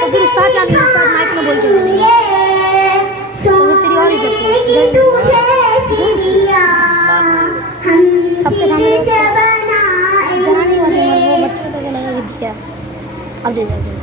तो फिर उस्ताद क्या नहीं, उस्ताद माइक में बोलते हैं तेरी और इज्जत सबके सामने जनाने वाले वो बच्चे को तो लगा दिया अब दे जाते हैं।